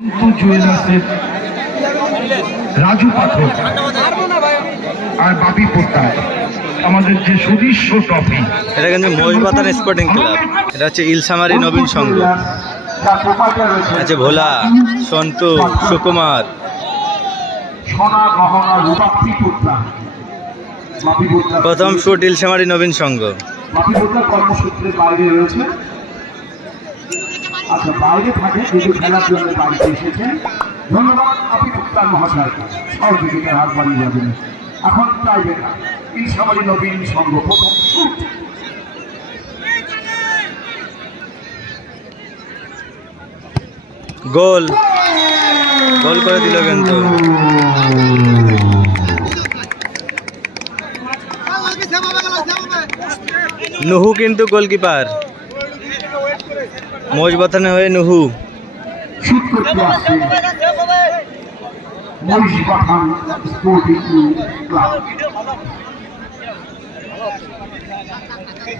জুয়েলার্সের রাজু পাঠক আর বাপি পোত্তায় আমাদের যে সুদৃশ্য ট্রফি এটা কিন্তু মহিষবাতান স্পোর্টিং ক্লাব এটা হচ্ছে ইলসামারি নবীন সংঘ। আছে ভোলা সন্তু সুকুমার। সোনা গহনা রূপাক্ষী পুত্রা প্রথম শুট ইলসামারি নবীন সংঘ। কর্মসূত্রে বাইরে রয়েছে। আচ্ছা বাইরে থাকে কিন্তু খেলার জন্য বাড়িতে এসেছেন। ধন্যবাদ বাপি পুত্রার মহাশয়কে সহযোগিতার হাত বাড়িয়ে যাবেন এখন চাইবে না এই সবারই নবীন সংঘ প্রথম শুট গোল। গোল করে দিল কিন্তু। নুহু কিন্তু গোলকিপার মহিষবাতানে হয়ে নুহু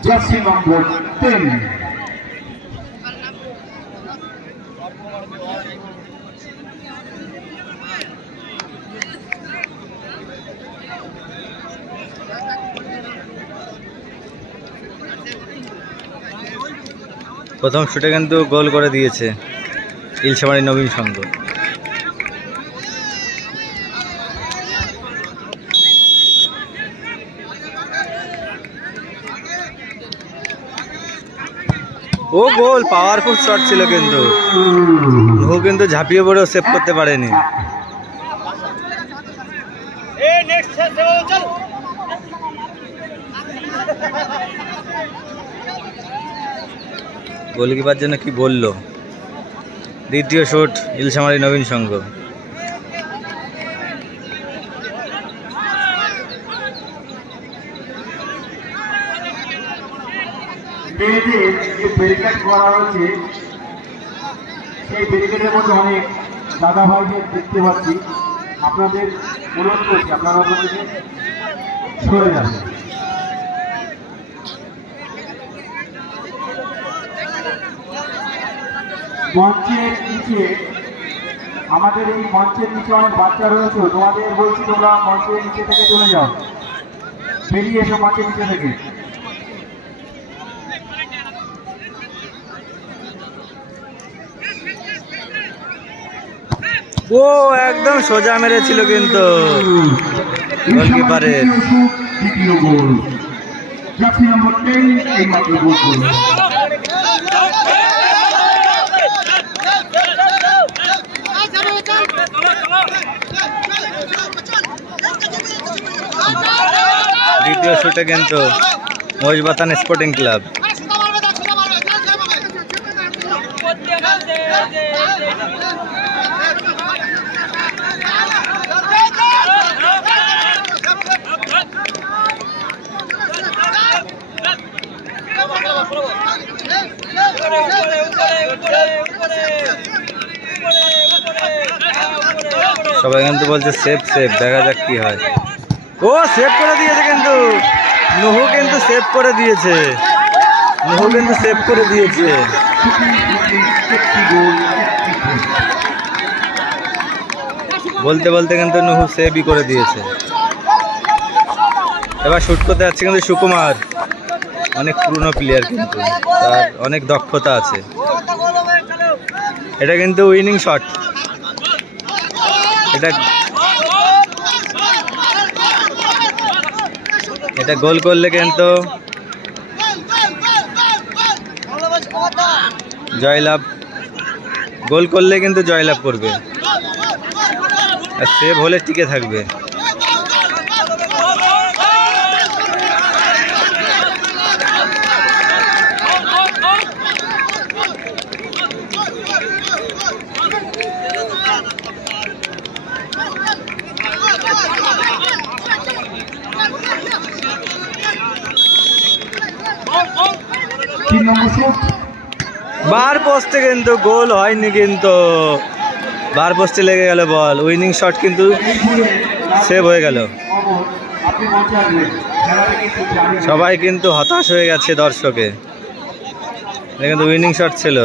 জার্সি নম্বর টেন প্রথম শুটে কিন্তু গোল করে দিয়েছে ইলসামারি নবীন সংঘ। ও গোল পাওয়ারফুল শট ছিল কিন্তু। ও কিন্তু ঝাঁপিয়ে পড়েও সেভ করতে পারেনি। গোলকিপার জন্য কি বলল? দ্বিতীয় শট ইলসামারি নবীন সংঘ। আপনাদের অনুরোধ করছি, আপনারা সরে যাবেন মঞ্চের নিচে আমাদের এই মঞ্চের নিচে অনেক বাচ্চা রয়েছে তোমাদের বলছি তোমরা মঞ্চের নিচে থেকে চলে যাও। বেরিয়ে এসো মঞ্চের নিচে থেকে। ও একদম সোজা মেরেছিল কিন্তু। গোলকিপারের। দ্বিতীয় গোল। নম্বর এই দ্বিতীয় শুটে কিন্তু মহিষবাতান স্পোর্টিং ক্লাব সবাই কিন্তু বলছে সেফ সেফ দেখা যাক কি হয়। ও সেভ করে দিয়েছে কিন্তু। নুহু কিন্তু সেভ করে দিয়েছে। নুহু কিন্তু সেভ করে দিয়েছে। বলতে বলতে কিন্তু নুহু সেভই করে দিয়েছে। এবার শুট করতে যাচ্ছে কিন্তু সুকুমার। অনেক পুরনো প্লেয়ার কিন্তু। তার অনেক দক্ষতা আছে। এটা কিন্তু উইনিং শট এটা এটা গোল করলে কিন্তু জয়লাভ, গোল করলে কিন্তু জয়লাভ করবে। আর সেভ হলে টিকে থাকবে। বার পোস্টে কিন্তু গোল হয়নি কিন্তু। বার পোস্টে লেগে গেল বল। উইনিং শট কিন্তু সেভ হয়ে গেল। সবাই কিন্তু হতাশ হয়ে গেছে দর্শকে। কিন্তু উইনিং শট ছিল।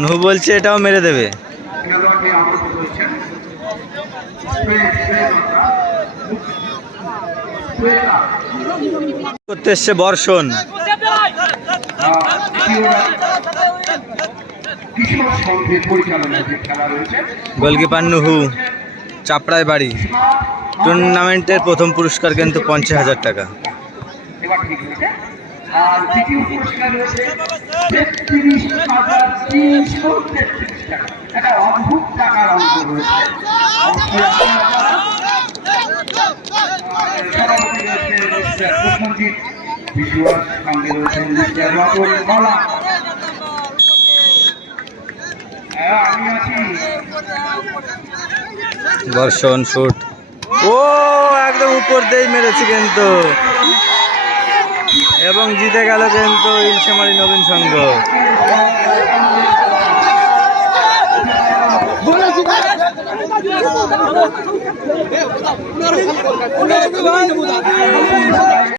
নুহু বলছে এটাও মেরে দেবে। করতে এসছে বর্ষণ। গোলকিপার নুহু, চাপড়ায় বাড়ি। টুর্নামেন্টের প্রথম পুরস্কার কিন্তু পঞ্চাশ হাজার টাকা। এবার ঠিক হয়েছে আর দ্বিতীয় পুরস্কার রয়েছে তেত্রিশ হাজার তিনশো তেত্রিশ টাকা একটা অদ্ভুত টাকার অঙ্ক রয়েছে সভাপতি রয়েছে প্রসঞ্জিৎ বিশ্বর সঙ্গে রয়েছেন মিস্টার রতন মালা। হ্যাঁ আমি আছি। বর্ষণ শুট। ও একদম উপর দিয়েই মেরেছে কিন্তু। এবং জিতে গেল কিন্তু ইলশেমারি নবীন সংঘ।